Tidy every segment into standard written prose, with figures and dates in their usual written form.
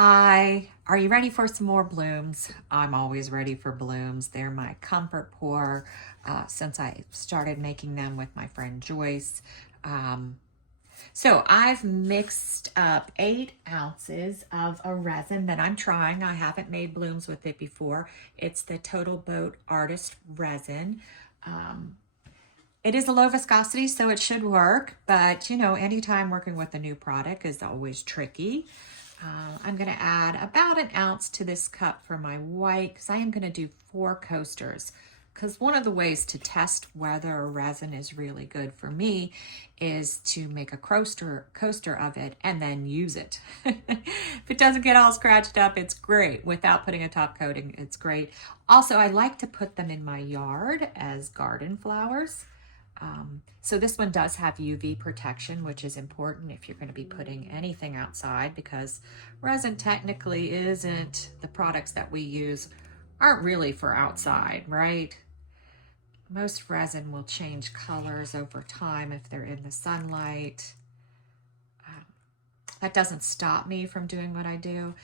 Hi, are you ready for some more blooms? I'm always ready for blooms. They're my comfort pour since I started making them with my friend Joyce. Um, so I've mixed up 8 ounces of a resin that I'm trying. I haven't made blooms with it before. It's the Total Boat Artist Resin. Um, it is a low viscosity, so it should work, but you know, anytime working with a new product is always tricky. I'm going to add about an ounce to this cup for my white because I am going to do 4 coasters. Because one of the ways to test whether a resin is really good for me is to make a coaster of it and then use it. If it doesn't get all scratched up, it's great. Without putting a top coating, it's great. Also, I like to put them in my yard as garden flowers. So this one does have UV protection, which is important if you're going to be putting anything outside, because resin technically isn't, the products that we use aren't really for outside, right? Most resin will change colors over time if they're in the sunlight. That doesn't stop me from doing what I do.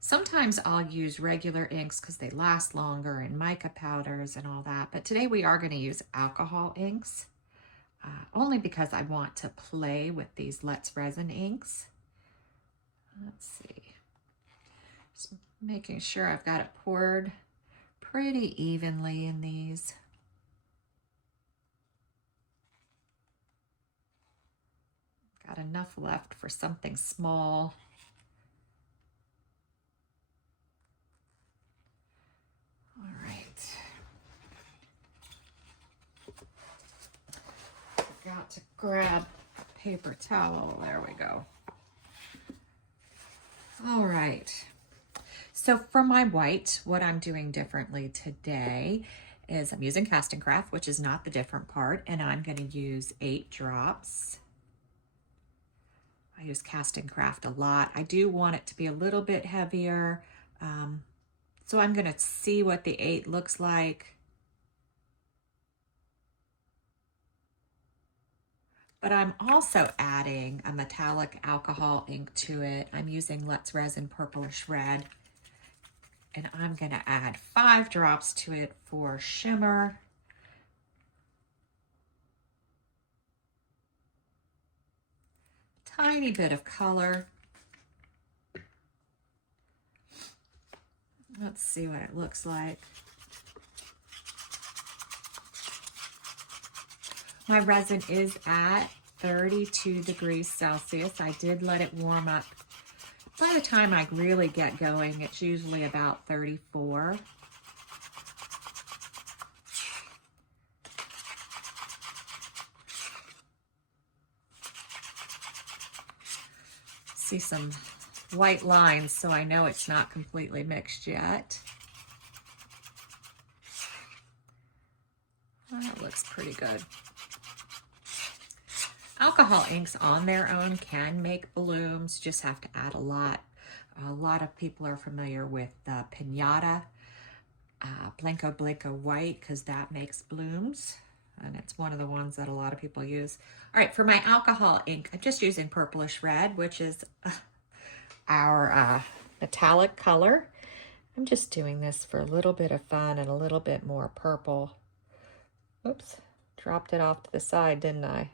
Sometimes I'll use regular inks because they last longer, and mica powders and all that. But today we are going to use alcohol inks. Only because I want to play with these Let's Resin inks. Let's see. Just making sure I've got it poured pretty evenly in these. Got enough left for something small. All right. Got to grab a paper towel. There we go. All right. So for my white, what I'm doing differently today is I'm using CastinCraft, which is not the different part, and I'm going to use 8 drops. I use CastinCraft a lot. I do want it to be a little bit heavier, so I'm going to see what the 8 looks like. But I'm also adding a metallic alcohol ink to it. I'm using Let's Resin Purplish Red. And I'm going to add 5 drops to it for shimmer. Tiny bit of color. Let's see what it looks like. My resin is at 32 degrees Celsius. I did let it warm up. By the time I really get going, it's usually about 34. See some white lines, so I know it's not completely mixed yet. That looks pretty good. Alcohol inks on their own can make blooms, just have to add a lot. A lot of people are familiar with Pinata, Blanco Blanco White, because that makes blooms. And it's one of the ones that a lot of people use. All right, for my alcohol ink, I'm just using Purplish Red, which is our metallic color. I'm just doing this for a little bit of fun and a little bit more purple. Oops, dropped it off to the side, didn't I?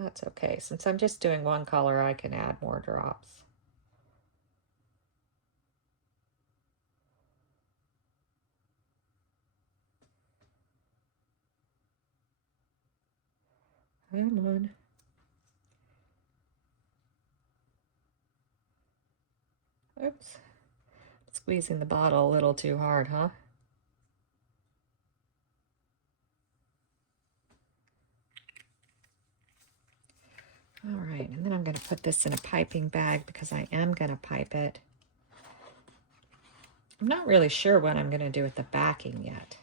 That's okay. Since I'm just doing one color, I can add more drops. Come on. Oops. Squeezing the bottle a little too hard, huh? All right, and then I'm going to put this in a piping bag because I am going to pipe it. I'm not really sure what I'm going to do with the backing yet.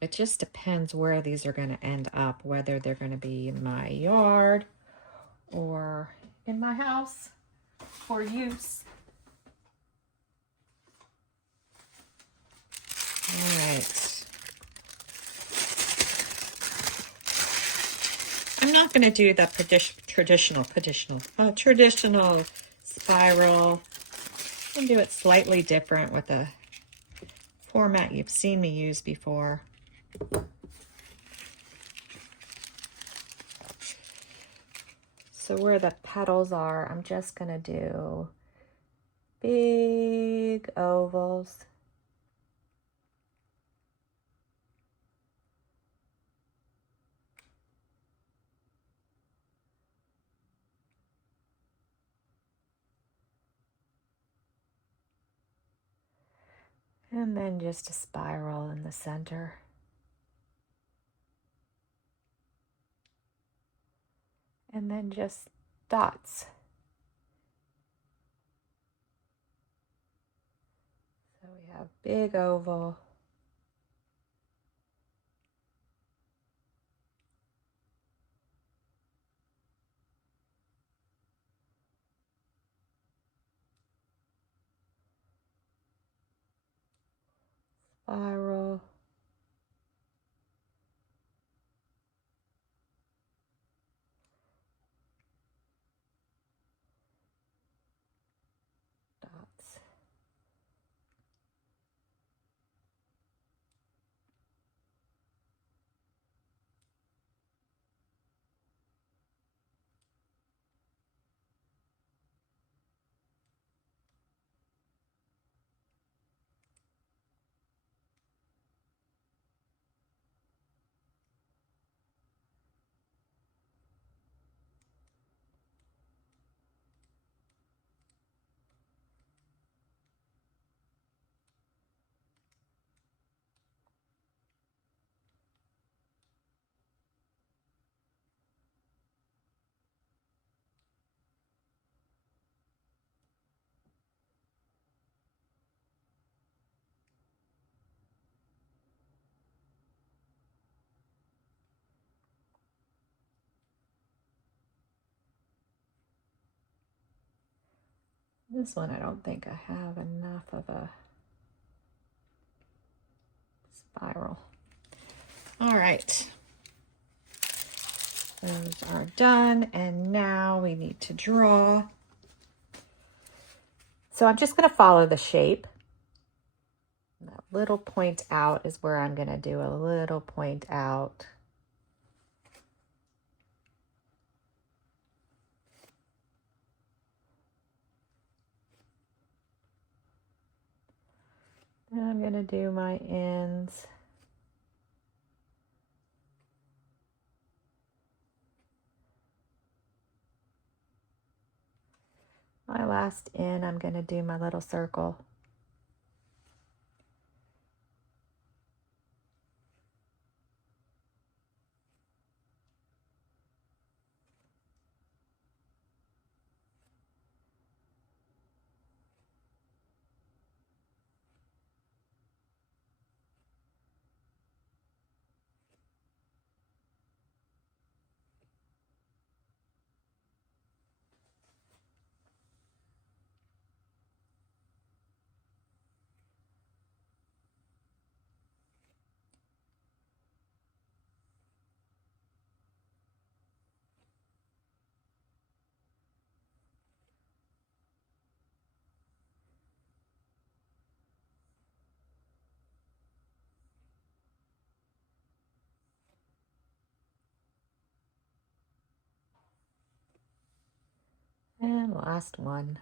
It just depends where these are going to end up, whether they're going to be in my yard or in my house for use. All right. I'm not going to do the traditional spiral. I'm going to do it slightly different with a format you've seen me use before. So where the petals are, I'm just going to do big ovals. And then just a spiral in the center. And then just dots. So we have big oval. Spiral. Dots. This one I don't think I have enough of a spiral. All right. Those are done, and now we need to draw. So I'm just going to follow the shape. That little point out is where I'm going to do a little point out. And I'm going to do my ends. My last end, I'm going to do my little circle. And last one.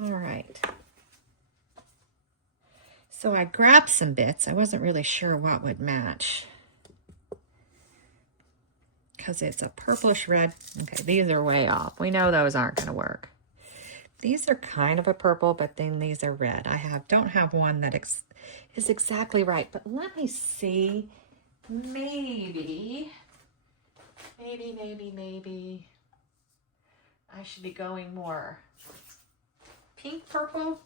All right. So I grabbed some bits. I wasn't really sure what would match, because it's a purplish red. Okay, these are way off. We know those aren't going to work. These are kind of a purple, but then these are red. Don't have one that is exactly right, but let me see. Maybe. I should be going more pink purple.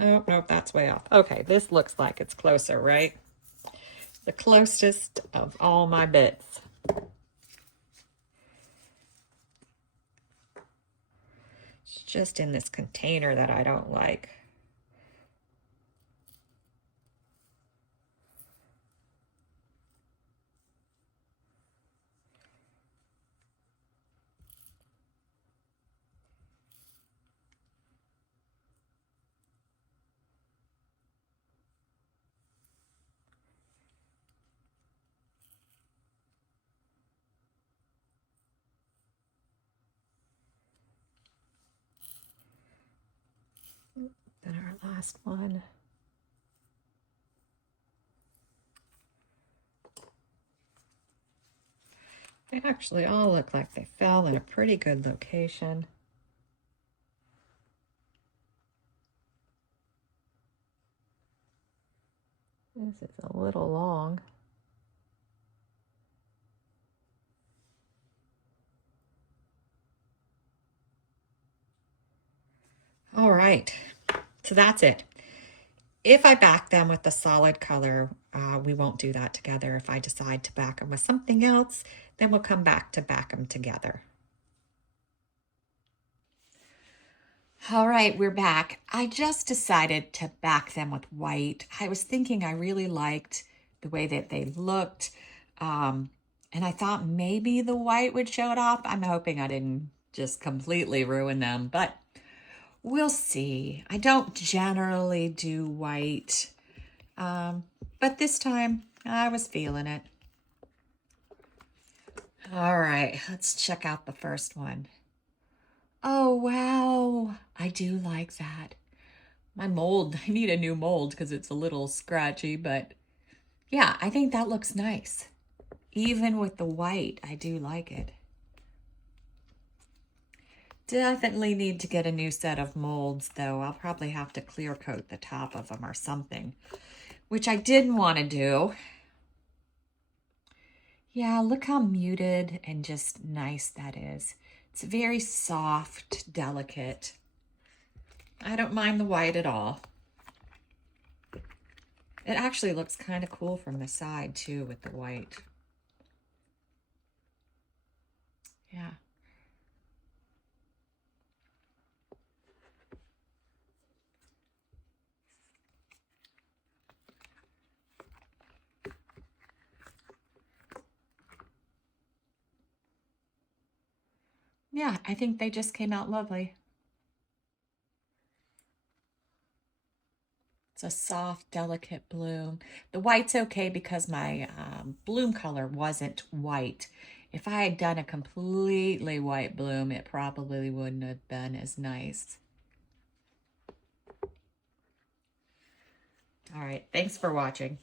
Oh, nope, that's way off. Okay, this looks like it's closer, right? The closest of all my bits. It's just in this container that I don't like. Then our last one. They actually all look like they fell in a pretty good location. This is a little long. All right, so that's it. If I back them with the solid color, we won't do that together. If I decide to back them with something else, then we'll come back to back them together. All right, we're back. I just decided to back them with white. I was thinking I really liked the way that they looked, and I thought maybe the white would show it off. I'm hoping I didn't just completely ruin them, but we'll see. I don't generally do white, but this time I was feeling it. All right, let's check out the first one. Oh, wow. I do like that. My mold, I need a new mold because it's a little scratchy, but yeah, I think that looks nice. Even with the white, I do like it. Definitely need to get a new set of molds, though. I'll probably have to clear coat the top of them or something, which I didn't want to do. Yeah, look how muted and just nice that is. It's very soft, delicate. I don't mind the white at all. It actually looks kind of cool from the side too with the white. Yeah. Yeah, I think they just came out lovely. It's a soft, delicate bloom. The white's okay because my bloom color wasn't white. If I had done a completely white bloom, it probably wouldn't have been as nice. All right, thanks for watching.